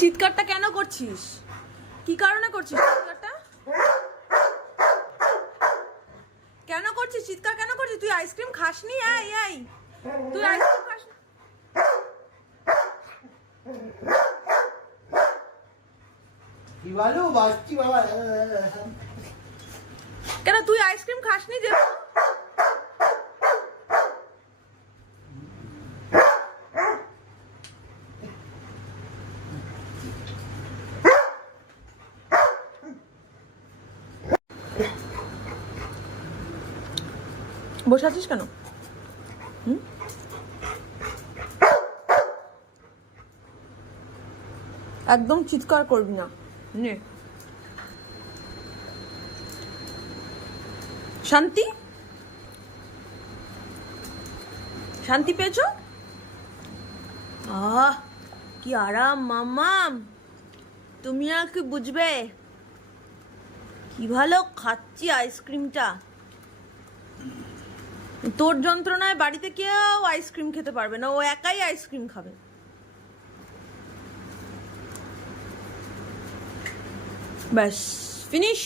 চিৎকারটা কেন করছিস? কি কারণে করছিস চিৎকারটা? কেন করছিস চিৎকার? কেন করছিস? তুই আইসক্রিম খাসনি? এই তুই আইসক্রিম খাস? কি বলো বাচ্চি বাবা? কেন তুই আইসক্রিম খাসনি যে? বসে আছিস কেন? একদম চিৎকার করবি না। নে শান্তি, শান্তি পেয়েছো? কি আরাম মাম্মাম। তুমি আর কি বুঝবে, কি ভালো খাচ্ছি আইসক্রিমটা। তোর যন্ত্রণায় বাড়িতে কেউ আইসক্রিম খেতে পারবে না, ও একাই আইসক্রিম খাবে। ব্যাস ফিনিশ।